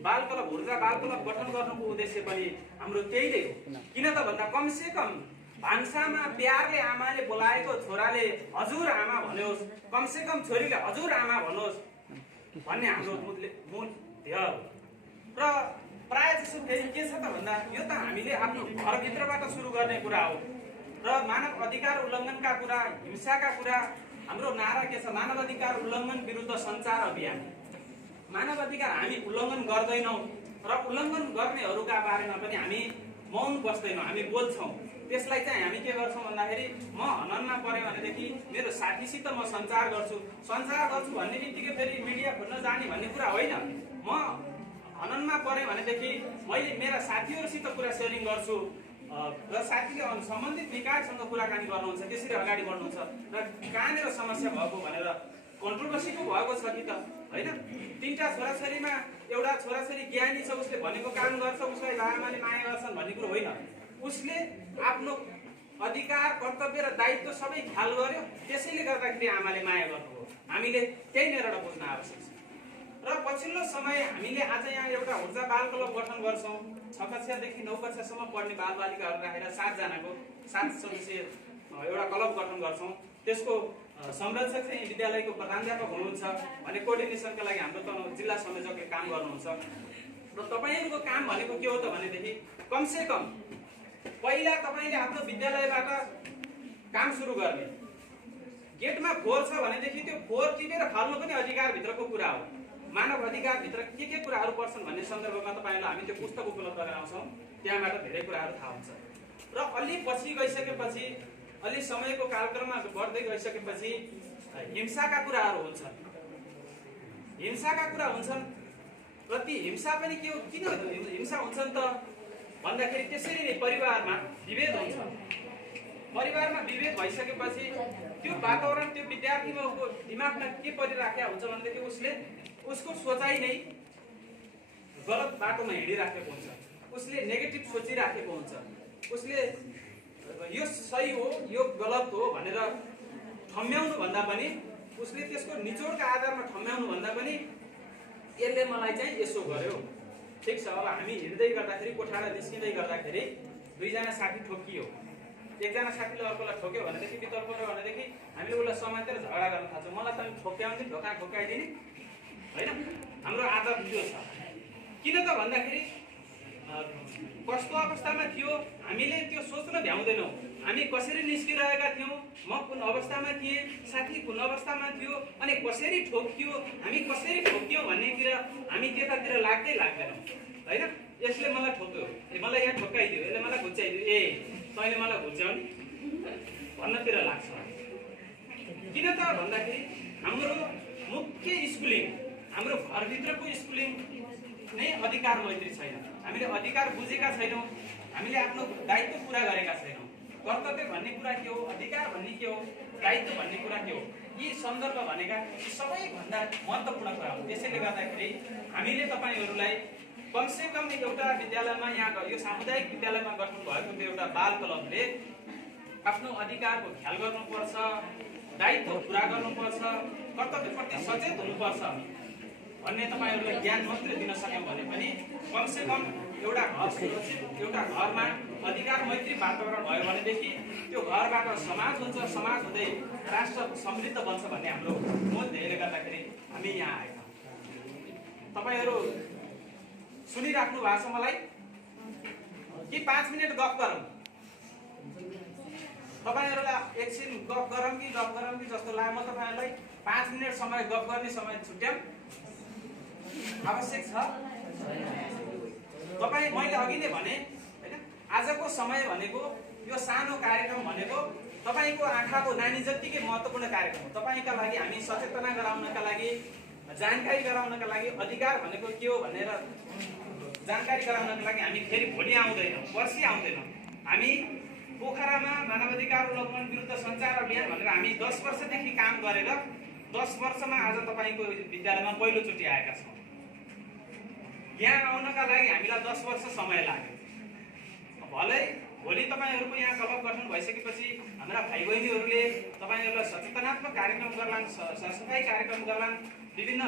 बाल क्लब ऊर्जा बाल क्लब गठन गर्नुको उद्देश्य पनि हाम्रो त्यही नै हो। किन त भन्दा कमसे कम भान्सामा प्यारले आमाले बोलाएको छोराले हजुर आमा भन्योस्, कमसे कम छोरीले हजुर आमा भन्योस् भन्ने हाम्रो मूल ध्येय हो। र प्राय जसो फेरि के छ त भन्दा यो त हामीले आफ्नो घरभित्रबाट सुरु गर्ने कुरा हो। र मानव अधिकार उल्लङ्घनका कुरा, हिंसाका कुरा, हाम्रो नारा के छ? मानव अधिकार उल्लङ्घन विरुद्ध सञ्चार अभियान। मानव अधिकार हामी उल्लङ्घन गर्दैनौँ र उल्लङ्घन गर्नेहरूका बारेमा पनि हामी मौन बस्दैनौँ, हामी बोल्छौँ। त्यसलाई चाहिँ हामी के गर्छौँ भन्दाखेरि म हननमा परेँ भनेदेखि मेरो साथीसित म सञ्चार गर्छु भन्ने बित्तिकै फेरि मिडिया खोज्न जाने भन्ने कुरा होइन। म हननमा परेँ भनेदेखि मैले मेरा साथीहरूसित कुरा सेयरिङ गर्छु र साथीले सम्बन्धित निकायसँग कुराकानी गर्नुहुन्छ, त्यसरी अगाडि बढ्नुहुन्छ र कहाँनिर समस्या भएको भनेर कन्ट्रोभर्सी पो भएको छ कि त होइन। 3टा छोराछोरीमा एउटा छोराछोरी ज्ञानी छ, उसले भनेको काम गर्छ, उसलाई आमाले माया गर्छन् भन्ने कुरो होइन। उसले आफ्नो अधिकार कर्तव्य र दायित्व सबै ख्याल गर्यो, त्यसैले गर्दाखेरि आमाले माया गर्नुभयो। हामीले त्यही नेर बुझ्न आवश्यक छ। र पछिल्लो समय हामीले आज यहाँ एउटा ऊर्जा बाल क्लब गठन गर्छौँ। 6 कक्षादेखि 9 कक्षासम्म पढ्ने बालबालिकाहरू राखेर 7 जनाको 7 सदस्यीय एउटा क्लब गठन गर्छौँ। त्यसको संरक्षक चाहिँ विद्यालयको प्रधानाध्यापक हुनुहुन्छ भने कोअर्डिनेसनका लागि हाम्रो त जिल्ला संयोजकले काम गर्नुहुन्छ। र तपाईहरुको काम भनेको के हो त भनेदेखि कमसे कम पहिला तपाईले आफ्नो विद्यालयबाट काम सुरु गर्ने। गेटमा फोहोर छ भनेदेखि त्यो फोहोर टिपेर फाल्नु पनि अधिकारभित्रको कुरा हो। मानव अधिकारभित्र के कुराहरू पर्छन् भन्ने सन्दर्भमा तपाईहरुलाई हामी त्यो पुस्तक उपलब्ध गराउँछौँ, त्यहाँबाट धेरै कुराहरू थाहा हुन्छ। र अलि पछि गइसकेपछि, अलि समयको कालक्रममा बढ्दै गइसकेपछि हिंसाका कुराहरू हुन्छन्। हिंसाका कुरा हुन्छन् र ती हिंसा पनि के हो, किन हिंसा हुन्छन् त भन्दाखेरि त्यसरी नै परिवारमा विभेद हुन्छ। परिवारमा विभेद भइसकेपछि त्यो वातावरण त्यो विद्यार्थीको दिमागमा के परिराखेको हुन्छ भनेदेखि उसको सोचाइ नै गलत बाटोमा हिँडिराखेको हुन्छ। उसले नेगेटिभ सोचिराखेको हुन्छ। उसले यो सही हो यो गलत हो भनेर ठम्म्याउनु भन्दा पनि, उसले त्यसको निचोडका आधारमा ठम्म्याउनु भन्दा पनि यसले मलाई चाहिँ यसो गर्यो, ठिक छ। अब हामी हिँड्दै गर्दाखेरि कोठाबाट निस्किँदै गर्दाखेरि 2 जना साथी ठोकियो, एकजना साथीले अर्कोलाई ठोक्यो भनेदेखि बितर्क पऱ्यो भनेदेखि हामीले उसलाई समातेर झगडा गर्न थाल्छौँ। मलाई त ठोक्याउने ढोका ठोक्याइदिने होइन, हाम्रो आदत त्यो छ। किन त भन्दाखेरि कस्तो अवस्थामा थियो हामीले त्यो सोच्न भ्याउँदैनौँ। हामी कसरी निस्किरहेका थियौँ, म कुन अवस्थामा थिएँ, साथी कुन अवस्थामा थियो, अनि कसरी ठोकियो, हामी कसरी ठोकियौँ भन्नेतिर हामी त्यतातिर लाग्दैन होइन। यसले मलाई ठोक्यो, मलाई यहाँ ठोक्काइदियो, यसले मलाई घुच्चाइदियो, ए तैँले मलाई घुच्चाउने भन्नतिर लाग्छ। किन त भन्दाखेरि हाम्रो मुख्य स्कुलिङ, हाम्रो घरभित्रको स्कुलिङ नै अधिकार मैत्री छैन। हामीले अधिकार बुझेका छैनौँ, हामीले आफ्नो दायित्व पुरा गरेका छैनौँ। कर्तव्य भन्ने कुरा के हो, अधिकार भन्ने के हो, दायित्व भन्ने कुरा के हो, यी सन्दर्भ भनेका सबैभन्दा महत्त्वपूर्ण कुरा हो। त्यसैले गर्दाखेरि हामीले तपाईहरुलाई कमसे कम एउटा विद्यालयमा, यहाँ यो सामुदायिक विद्यालयमा गठन भएको त्यो एउटा बाल क्लबले आफ्नो अधिकारको ख्याल गर्नुपर्छ, दायित्व पुरा गर्नुपर्छ, कर्तव्यप्रति सचेत हुनुपर्छ। भन्ने तपाईँहरूलाई ज्ञान मात्रै दिन सक्यौँ भने पनि कमसेकम एउटा घर सुरक्षित, एउटा घरमा अधिकार मैत्री वातावरण भयो भनेदेखि त्यो घरबाट समाज हुन्छ, समाज हुँदै राष्ट्र समृद्ध बन्छ भन्ने हाम्रो मूल ध्येयले गर्दाखेरि हामी यहाँ आएका। तपाईँहरू सुनिराख्नु भएको छ मलाई कि 5 मिनट गफ गरौँ? तपाईँहरूलाई एकछिन गफ गरौँ कि जस्तो लाग्यो। म तपाईँहरूलाई 5 मिनट समय गफ गर्ने समय छुट्याउँ आवश्यक छ। मैले अघि नै भने हैन, आजको समय भनेको यो सानो कार्यक्रम भनेको तपाईँको आँखाको नानी जत्तिकै महत्त्वपूर्ण कार्यक्रम हो। तपाईँका लागि हामी सचेतना गराउनका लागि, जानकारी गराउनका लागि, अधिकार भनेको के हो भनेर जानकारी गराउनका लागि हामी फेरि भोलि आउँदैनौँ, पर्सि आउँदैनौँ। हामी पोखरामा मानवाधिकार उल्लङ्घन विरुद्ध सञ्चार अभियान भनेर हामी 10 वर्षदेखि काम गरेर 10 वर्षमा आज तपाईँको विद्यालयमा पहिलोचोटि आएका छौँ। यहाँ आउनका लागि हामीलाई 10 वर्ष समय लाग्यो। भलै भोलि तपाईँहरूको यहाँ क्लब गठन भइसकेपछि हाम्रा भाइ बहिनीहरूले तपाईँहरूलाई सचेतनात्मक कार्यक्रम गर्लान्, सरसफाइ कार्यक्रम गर्लान्, विभिन्न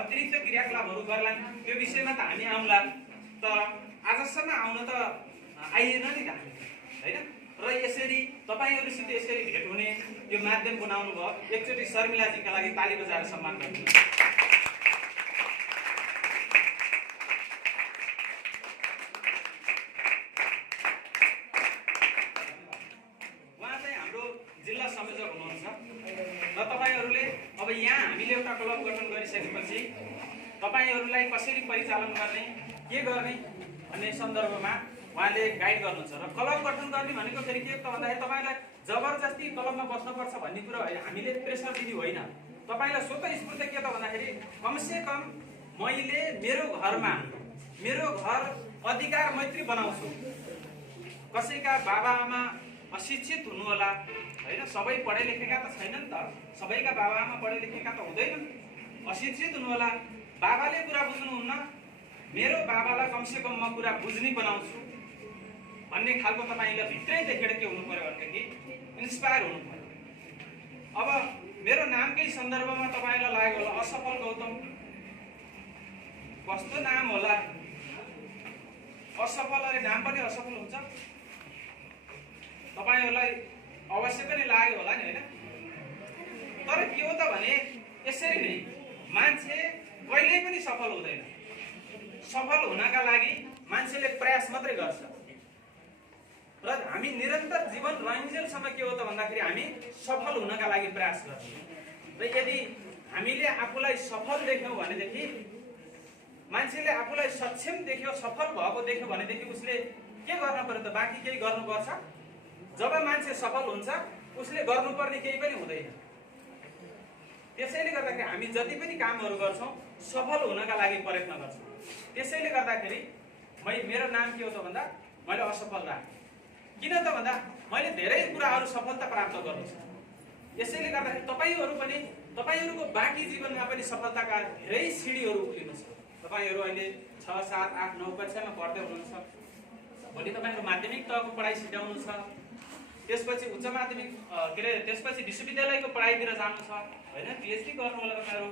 अतिरिक्त क्रियाकलापहरू गर्लान्। त्यो विषयमा त हामी आउँला, तर आजसम्म आउन त आइएन नि त हामी, होइन? र यसरी तपाईँहरूसित यसरी भेट हुने यो माध्यम बनाउनु भयो। एकचोटि शर्मिलाजीका लागि ताली बजाएर सम्मान गर्नु। उहाँ चाहिँ हाम्रो जिल्ला संयोजक हुनुहुन्छ र तपाईँहरूले अब यहाँ हामीले एउटा क्लब गठन गरिसकेपछि तपाईँहरूलाई कसरी परिचालन गर्ने, के गर्ने भन्ने सन्दर्भमा उहाँले गाइड गर्नुहुन्छ। र क्लब गठन गर्ने भनेको फेरि के त भन्दाखेरि तपाईँलाई जबरजस्ती क्लबमा बस्नुपर्छ भन्ने कुरा होइन, हामीले प्रेसर दिने होइन। तपाईँलाई स्वतः स्फूर्त के त भन्दाखेरि कमसेकम मैले मेरो घरमा मेरो घर अधिकार मैत्री बनाउँछु। कसैका बाबाआमा अशिक्षित हुनु होला, होइन? सबै पढे लेखेका त छैनन् त, सबैका बाबाआमा पढे लेखेका त हुँदैनन्, अशिक्षित हुनु होला। बाबाले कुरा बुझ्नुहुन्न, मेरो बाबालाई कमसेकम म कुरा बुझ्ने बनाउँछु भन्ने खालको तपाईँले भित्रै देखेर के हुनु पर्यो भनेदेखि इन्स्पायर हुनु पर्यो। अब मेरो नामकै सन्दर्भमा तपाईँलाई लाग्यो होला असफल गौतम, कस्तो नाम होला, असफल, अरे नाम पनि असफल हुन्छ। तपाईँहरूलाई अवश्य पनि लाग्यो होला नि, होइन? तर के हो त भने यसरी नै मान्छे कहिल्यै पनि सफल हुँदैन। सफल हुनका लागि मान्छेले प्रयास मात्रै गर्छ र हामी निरन्तर जीवन रहिन्जेलसम्म के हो त भन्दाखेरि हामी सफल हुनका लागि प्रयास गर्छौँ। र यदि हामीले आफूलाई सफल देख्यौँ भनेदेखि, मान्छेले आफूलाई सक्षम देख्यो, सफल भएको देख्यो भनेदेखि उसले के गर्न पर्यो त? बाँकी केही गर्नुपर्छ? जब मान्छे सफल हुन्छ उसले गर्नुपर्ने केही पनि हुँदैन। त्यसैले गर्दाखेरि हामी जति पनि कामहरू गर्छौँ सफल हुनका लागि प्रयत्न गर्छौँ। त्यसैले गर्दाखेरि मेरो नाम के हो त भन्दा मैले असफल राखेँ। किन त भन्दा मैले धेरै कुराहरू सफलता प्राप्त गर्नु छ। यसैले गर्दाखेरि तपाईँहरू पनि तपाईँहरूको बाँकी जीवनमा पनि सफलताका धेरै सिँढीहरू उक्लिनु छ। तपाईँहरू अहिले 6, 7, 8, 9 कक्षामा पढ्दै हुनुहुन्छ। भोलि तपाईँहरू माध्यमिक तहको पढाइ सिध्याउनु छ, त्यसपछि उच्च माध्यमिक त्यसपछि विश्वविद्यालयको पढाइतिर जानु छ, होइन? पिएचडी गर्नु होला, तपाईँहरू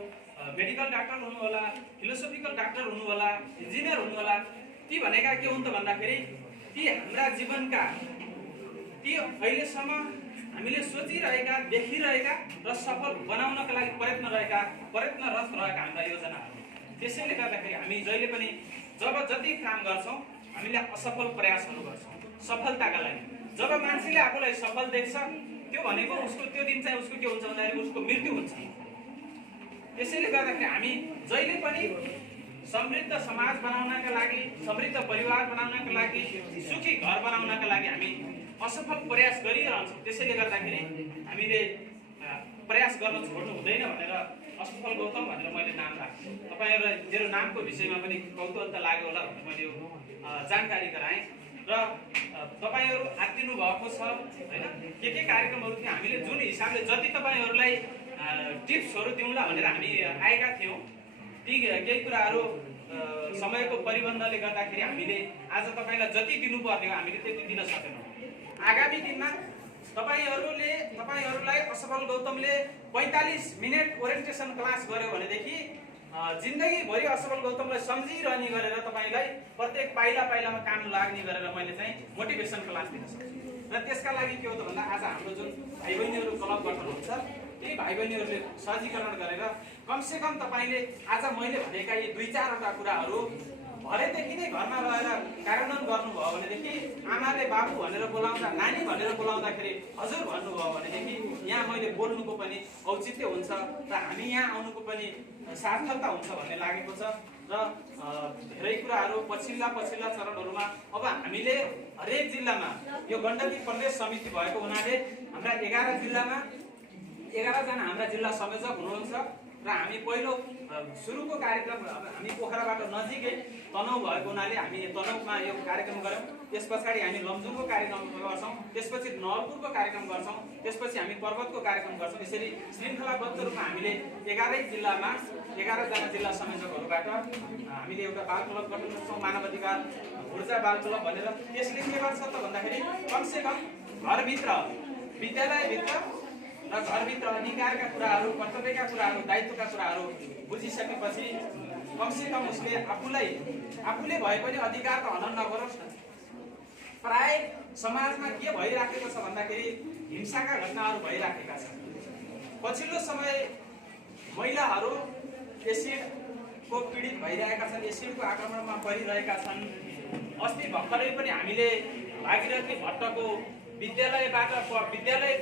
मेडिकल डाक्टर हुनु होला, फिलोसोफिकल डाक्टर हुनु होला, इन्जिनियर हुनु होला। ती भनेका के हुन् त भन्दाखेरि ती हाम्रा जीवनका, ती अहिलेसम्म हामीले सोचिरहेका, देखिरहेका र सफल बनाउनका लागि प्रयत्नरत रहेका हाम्रा योजनाहरू। त्यसैले गर्दाखेरि हामी जहिले पनि जति काम गर्छौँ हामीले असफल प्रयासहरू गर्छौँ सफलताका लागि। जब मान्छेले आफूलाई सफल देख्छ त्यो भनेको उसको त्यो दिन चाहिँ उसको के हुन्छ भन्दाखेरि उसको मृत्यु हुन्छ। त्यसैले गर्दाखेरि हामी जहिले पनि समृद्ध समाज बनाउनका लागि, समृद्ध परिवार बनाउनका लागि, सुखी घर बनाउनका लागि हामी असफल प्रयास गरिरहन्छौँ। त्यसैले गर्दाखेरि हामीले प्रयास गर्न छोड्नु हुँदैन भनेर असफल गौतम भनेर मैले नाम राखेँ। तपाईँहरूलाई मेरो नामको विषयमा पनि कौतूहल लाग्यो होला भनेर मैले जानकारी गराएँ र तपाईँहरू आत्तिनु भएको छ, होइन? के कार्यक्रमहरू थियो, हामीले जुन हिसाबले जति तपाईँहरूलाई टिप्सहरू दिउँला भनेर हामी आएका थियौँ, ती केही कुराहरू समयको परिबन्धले गर्दाखेरि हामीले आज तपाईँलाई जति दिनुपर्ने हो हामीले त्यति दिन सकेनौँ। आगामी दिनमा तपाईँहरूलाई असफल गौतमले 45 मिनट ओरिएन्टेसन क्लास गर्यो भनेदेखि जिन्दगीभरि असफल गौतमलाई सम्झिरहने गरेर तपाईँलाई प्रत्येक पाइला पाइलामा काम लाग्ने गरेर मैले चाहिँ मोटिभेसन क्लास दिन सक्छु। र त्यसका लागि के हो त भन्दा आज हाम्रो जुन भाइ बहिनीहरू क्लब गठन हुन्छ ती भाइ बहिनीहरूले सहजीकरण गरेर कमसेकम तपाईँले आज मैले भनेका यी 2-4वटा कुराहरू भरेदेखि नै घरमा रहेर कार्यान्वयन गर्नुभयो भनेदेखि आमाले बाबु भनेर बोलाउँदा नानी भनेर बोलाउँदाखेरि हजुर भन्नुभयो भनेदेखि यहाँ मैले बोल्नुको पनि औचित्य हुन्छ र हामी यहाँ आउनुको पनि सार्थकता हुन्छ भन्ने लागेको छ। र धेरै कुराहरू पछिल्ला चरणहरूमा अब हामीले हरेक जिल्लामा यो गण्डकी प्रदेश समिति भएको हुनाले हाम्रा 11 जिल्लामा 11 जना हाम्रा जिल्ला संयोजक हुनुहुन्छ र हामी पहिलो सुरुको कार्यक्रम हामी पोखराबाट नजिकै तनहु भएको हुनाले हामी तनहुमा यो कार्यक्रम गऱ्यौँ। त्यस पछाडि हामी लमजुङको कार्यक्रम गर्छौँ, त्यसपछि नवलपुरको कार्यक्रम गर्छौँ, त्यसपछि हामी पर्वतको कार्यक्रम गर्छौँ। यसरी श्रृङ्खलाबद्ध रूपमा हामीले 11 जिल्लामा 11 जना जिल्ला संयोजकहरूबाट हामीले एउटा बाल क्लब गठन गर्छौँ, मानव अधिकार ऊर्जा बाल क्लब भनेर। त्यसले के गर्छ त भन्दाखेरि कमसेकम घरभित्र विद्यालयभित्र र घरभित्र अधिकारका कुराहरू, कर्तव्यका कुराहरू, दायित्वका कुराहरू बुझिसकेपछि कमसेकम उसले आफूले भए पनि अधिकार त हनन नगरोस् न। प्राय समाजमा के भइराखेको छ भन्दाखेरि हिंसाका घटनाहरू भइराखेका छन्। पछिल्लो समय महिलाहरू एसिडको पीडित भइरहेका छन्, एसिडको आक्रमणमा परिरहेका छन्। अस्ति भर्खरै पनि हामीले भागीरथी भट्टको विद्यालय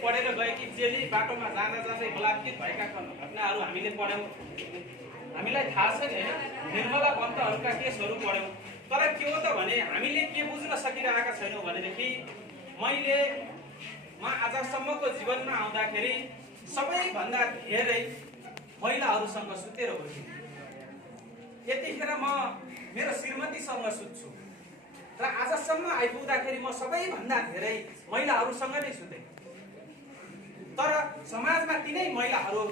पढेर गएकी चेली बाटोमा जाँदै बलात्कृत भएका घटनाहरू हामीले पढ्यौँ। हामीलाई थाहा छैन होइन, निर्मला पन्तहरूका केसहरू पढ्यौँ। तर के हो त भने हामीले के बुझ्न सकिरहेका छैनौँ भनेदेखि म आजसम्मको जीवनमा आउँदाखेरि सबैभन्दा धेरै महिलाहरूसँग सुतेर हुर्केँ। यतिखेर म मेरो श्रीमतीसँग सुत्छु र आजसम्म आइपुग्दाखेरि म सबैभन्दा धेरै महिलाहरूसँग नै सुतेँ। तर समाजमा तिनै महिलाहरू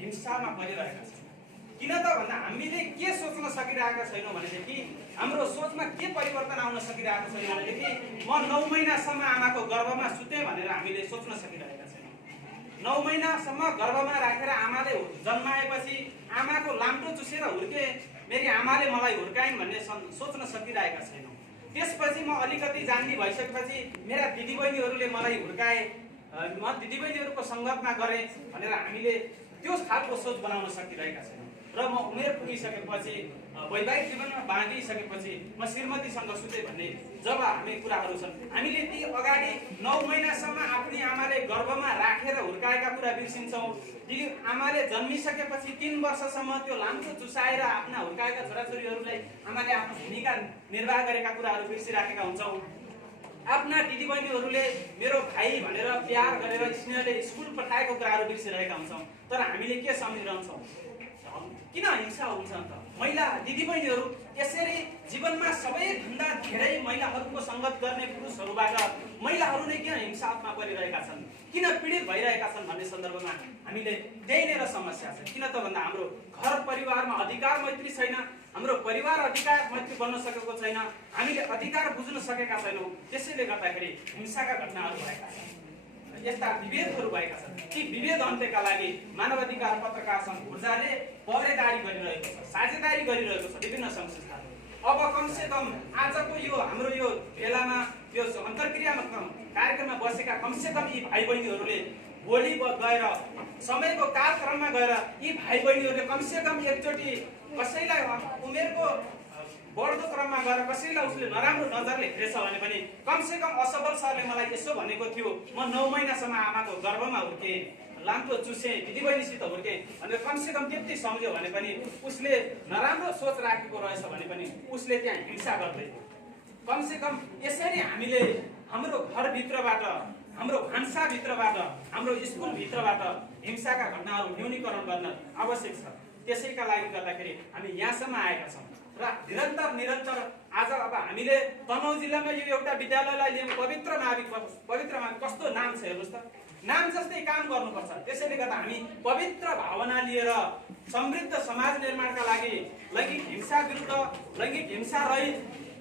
हिंसामा परिरहेका छन्। किन त भन्दा हामीले के सोच्न सकिरहेका छैनौँ भनेदेखि हाम्रो सोचमा के परिवर्तन आउन सकिरहेको छैन भनेदेखि म 9 महिनासम्म आमाको गर्भमा सुतेँ भनेर हामीले सोच्न सकिरहेका छैनौँ। 9 महिनासम्म गर्भमा राखेर आमाले जन्माएपछि आमाको लाम्टो चुसेर हुर्के, मेरी आमाले मलाई हुर्काइन् भन्ने सोच्न सकिरहेका छैनौँ। त्यसपछि म अलिकति जान्ने भइसकेपछि मेरा दिदीबहिनीहरूले मलाई हुर्काए, म दिदीबहिनीहरूको सङ्गतमा गरेँ भनेर हामीले त्यो खालको सोच बनाउन सकिरहेका छैनौँ। र म उमेर पुगिसकेपछि वैवाहिक जीवनमा बाँधिसकेपछि म श्रीमतीसँग सुतेँ भन्ने जब हामी कुराहरू छन्, हामीले ती अगाडि 9 महिनासम्म आफ्नी आमाले गर्भमा राखेर हुर्काएका कुरा बिर्सिन्छौँ। ती आमाले जन्मिसकेपछि 3 वर्षसम्म त्यो लाम्चो चुसाएर आफ्ना हुर्काएका छोराछोरीहरूलाई आमाले आफ्नो भूमिका निर्वाह गरेका कुराहरू बिर्सिराखेका हुन्छौँ। आफ्ना दिदीबहिनीहरूले मेरो भाइ भनेर प्यार गरेर स्नेहले स्कुल पठाएको कुराहरू बिर्सिरहेका हुन्छौँ। तर हामीले के सम्झिरहन्छौँ? किन हिंसा हुन्छ त? महिला दिदीबहिनीहरू यसरी जीवनमा सबैभन्दा धेरै महिलाहरूको सङ्गत गर्ने पुरुषहरूबाट महिलाहरू नै किन हिंसामा परिरहेका छन्, किन पीडित भइरहेका छन् भन्ने सन्दर्भमा हामीले त्यही नै समस्या छ। किन त भन्दा हाम्रो घर परिवारमा अधिकार मैत्री छैन, हाम्रो परिवार अधिकार मैत्री बन्न सकेको छैन, हामीले अधिकार बुझ्न सकेका छैनौँ। त्यसैले गर्दाखेरि हिंसाका घटनाहरू भएका छन्, यस्ता विभेदहरू भएका छन्। ती विभेद अन्त्यका लागि मानवाधिकार पत्रकार सङ्घ ऊर्जाले पहरेदारी गरिरहेको छ, साझेदारी गरिरहेको छ विभिन्न सङ्घ संस्थाहरू। अब कमसेकम आजको यो हाम्रो यो भेलामा यो अन्तर्क्रियामा कार्यक्रममा बसेका कमसेकम यी भाइ बहिनीहरूले भोलि गएर समयको कालक्रममा गएर यी भाइ बहिनीहरूले कमसेकम एकचोटि कसैलाई उमेरको बढ्दो क्रममा गएर कसैलाई उसले नराम्रो नजरले हेरेछ भने पनि कमसेकम असफल सरले मलाई यसो भनेको थियो, म 9 महिनासम्म आमाको गर्भमा हुर्केँ, लाम्टो चुसेँ, दिदीबहिनीसित हुर्केँ भनेर कमसेकम त्यति सम्झ्यो भने पनि उसले नराम्रो सोच राखेको रहेछ भने पनि उसले त्यहाँ हिंसा गर्दैन। कमसेकम यसरी हामीले हाम्रो घरभित्रबाट, हाम्रो भान्साभित्रबाट, हाम्रो स्कुलभित्रबाट हिंसाका घटनाहरू न्यूनीकरण गर्न आवश्यक छ। त्यसैका लागि गर्दाखेरि हामी यहाँसम्म आएका छौँ र निरन्तर आज अब हामीले तनहुँ जिल्लामा यो एउटा विद्यालयलाई लियौँ, पवित्र मावि कस्तो नाम छ हेर्नुहोस् त, नाम जस्तै काम गर्नुपर्छ। त्यसैले गर्दा हामी पवित्र भावना लिएर समृद्ध समाज निर्माणका लागि लैङ्गिक हिंसा विरुद्ध, लैङ्गिक हिंसा रहित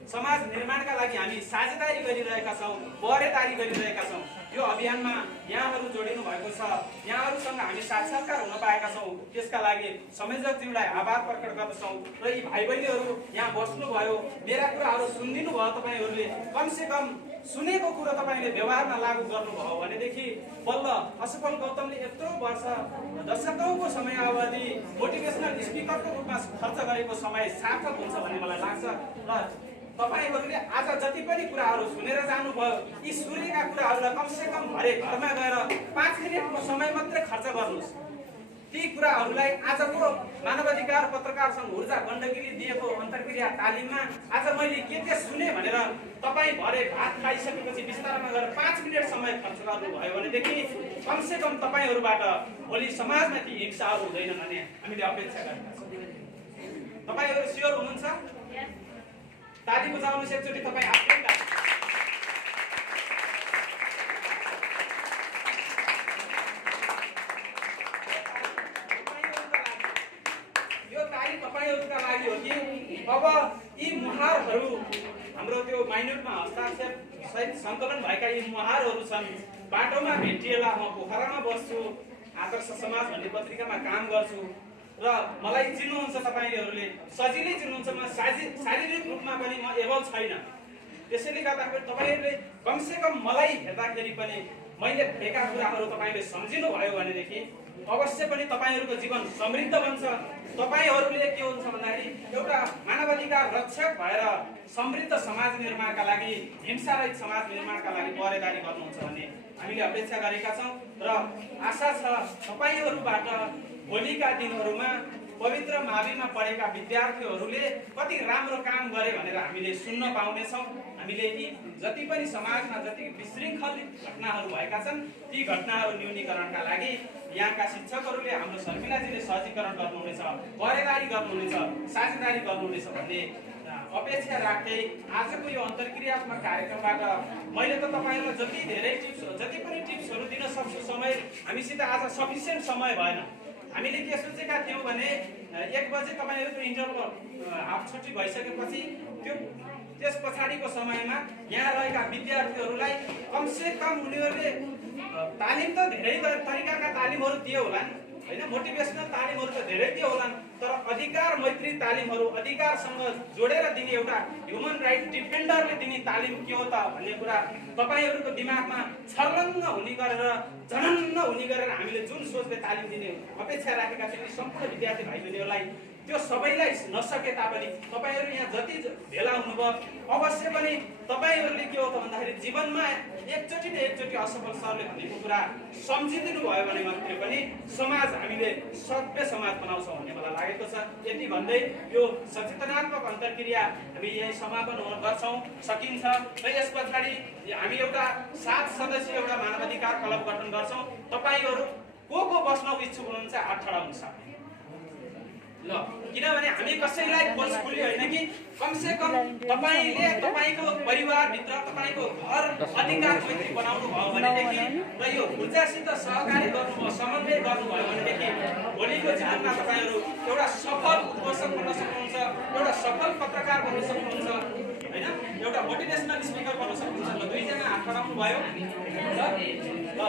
समाज निर्माणका लागि हामी साझेदारी गरिरहेका छौँ, पहरेदारी गरिरहेका छौँ। यो अभियानमा यहाँहरू जोडिनु भएको छ, यहाँहरूसँग हामी साक्षात्कार हुन पाएका छौँ। त्यसका लागि संयोजकज्यूलाई आभार प्रकट गर्दछौँ र यी भाइ बहिनीहरू यहाँ बस्नुभयो, मेरा कुराहरू सुनिदिनु भयो तपाईँहरूले। कमसेकम सुनेको कुरो तपाईँले व्यवहारमा लागू गर्नुभयो भनेदेखि बल्ल असफल गौतमले यत्रो वर्ष दशकौँको समयावधि मोटिभेसनल स्पिकरको रूपमा खर्च गरेको समय सार्थक हुन्छ भन्ने मलाई लाग्छ। र तपाईहरूले आज जति पनि कुराहरू सुनेर जानुभयो, यी सुनेका कुराहरूलाई कमसेकम भरे घरमा गएर 5 मिनटको समय मात्रै खर्च गर्नुहोस्। ती कुराहरूलाई आजको मानवाधिकार पत्रकार सङ्घ ऊर्जा गण्डकीले दिएको अन्तर्क्रिया तालिममा आज मैले के सुने भनेर तपाईँ भरे भात खाइसकेपछि बिस्तारामा गएर 5 मिनट समय खर्च गर्नुभयो भनेदेखि कमसेकम तपाईँहरूबाट भोलि समाजमा ती हिंसाहरू हुँदैनन् भन्ने हामीले अपेक्षा गरेका छौँ। तपाईँहरू स्योर हुनुहुन्छ? ताली बजाउनुहोस् एकचोटि तपाईँ आफै। यो ताली तपाईँहरूका लागि हो कि अब यी मुहारहरू हाम्रो त्यो माइन्युटमा हस्ताक्षर सहित सङ्कलन भएका यी मुहारहरू छन्। बाटोमा भेटिएला म पोखरामा बस्छु, आदर्श समाज भन्ने पत्रिकामा काम गर्छु र मलाई चिन्नुहुन्छ तपाईँहरूले, सजिलै चिन्नुहुन्छ। म शारीरिक रूपमा पनि म एबल छैन। त्यसैले गर्दाखेरि तपाईँहरूले कमसेकम मलाई हेर्दाखेरि पनि मैले भनेका कुराहरू तपाईँले सम्झिनु भयो भनेदेखि अवश्य पनि तपाईँहरूको जीवन समृद्ध बन्छ। तपाईँहरूले के हुन्छ भन्दाखेरि एउटा मानवाधिकार रक्षक भएर समृद्ध समाज निर्माणका लागि, हिंसारहित समाज निर्माणका लागि पहरेदारी गर्नुहुन्छ भन्ने हामीले अपेक्षा गरेका छौँ र आशा छ तपाईँहरूबाट भोलिका दिनहरूमा पवित्र माविमा पढेका विद्यार्थीहरूले कति राम्रो काम गरे भनेर हामीले सुन्न पाउनेछौँ। हामीले यी जति पनि समाजमा जति विशृङ्खलित घटनाहरू भएका छन् ती घटनाहरू न्यूनीकरणका लागि यहाँका शिक्षकहरूले, हाम्रो शर्मिलाजीले सहजीकरण गर्नुहुनेछ, पहरेदारी गर्नुहुनेछ, साझेदारी गर्नुहुनेछ भन्ने अपेक्षा राख्दै आजको यो अन्तर्क्रियात्मक कार्यक्रमबाट मैले त तपाईँहरूलाई जति पनि टिप्सहरू दिन सक्छु। समय हामीसित आज सफिसियन्ट समय भएन। हामीले के सोचेका थियौँ भने 1 बजे तपाईँहरूको इन्टरभल हाफ छुट्टी भइसकेपछि त्यस पछाडिको समयमा यहाँ रहेका विद्यार्थीहरूलाई कमसेकम उनीहरूले तालिम त धेरै तरिकाका तालिमहरू दियो होलान् होइन, मोटिभेसनल तालिमहरू त धेरै दियो होलान्, तर अधिकार मैत्री तालिमहरू, अधिकारसँग जोडेर दिने एउटा ह्युमन राइट डिफेन्डरले दिने तालिम के हो त भन्ने कुरा तपाईँहरूको दिमागमा छर्लङ्ग हुने गरेर, झनन्न हुने गरेर हामीले जुन सोचले तालिम दिने अपेक्षा राखेका छौँ ती सम्पूर्ण विद्यार्थी भाइ बहिनीहरूलाई त्यो सबैलाई नसके तापनि तपाईँहरू यहाँ जति भेला हुनुभयो अवश्य पनि तपाईँहरूले के हो त भन्दाखेरि जीवनमा एकचोटि असफल सरले भनेको कुरा सम्झिदिनु भयो भने मात्रै पनि समाज हामीले सभ्य समाज बनाउँछौँ भन्ने मलाई लागेको छ। यति भन्दै यो सचेतनात्मक अन्तर्क्रिया हामी यही समापन गर्छौँ, सकिन्छ र यस पछाडि हामी एउटा 7 सदस्यीय एउटा मानवाधिकार क्लब गठन गर्छौँ। तपाईँहरू को बस्न इच्छुक हुनुहुन्छ हात ठडाउनुहोस् ल, किनभने हामी कसैलाई फोर्सफुली होइन कि कमसेकम तपाईँले तपाईँको परिवारभित्र तपाईँको घर अधिकार मैत्री बनाउनु भयो भनेदेखि र यो ऊर्जासित सहकारी गर्नुभयो, समन्वय गर्नुभयो भनेदेखि भोलिको जीवनमा तपाईँहरू एउटा सफल उद्घोषक बन्न सक्नुहुन्छ, एउटा सफल पत्रकार बन्न सक्नुहुन्छ होइन, एउटा मोटिभेसनल स्पिकर बन्न सक्नुहुन्छ। ल, 2 जना हात ठडाउनु भयो। ल,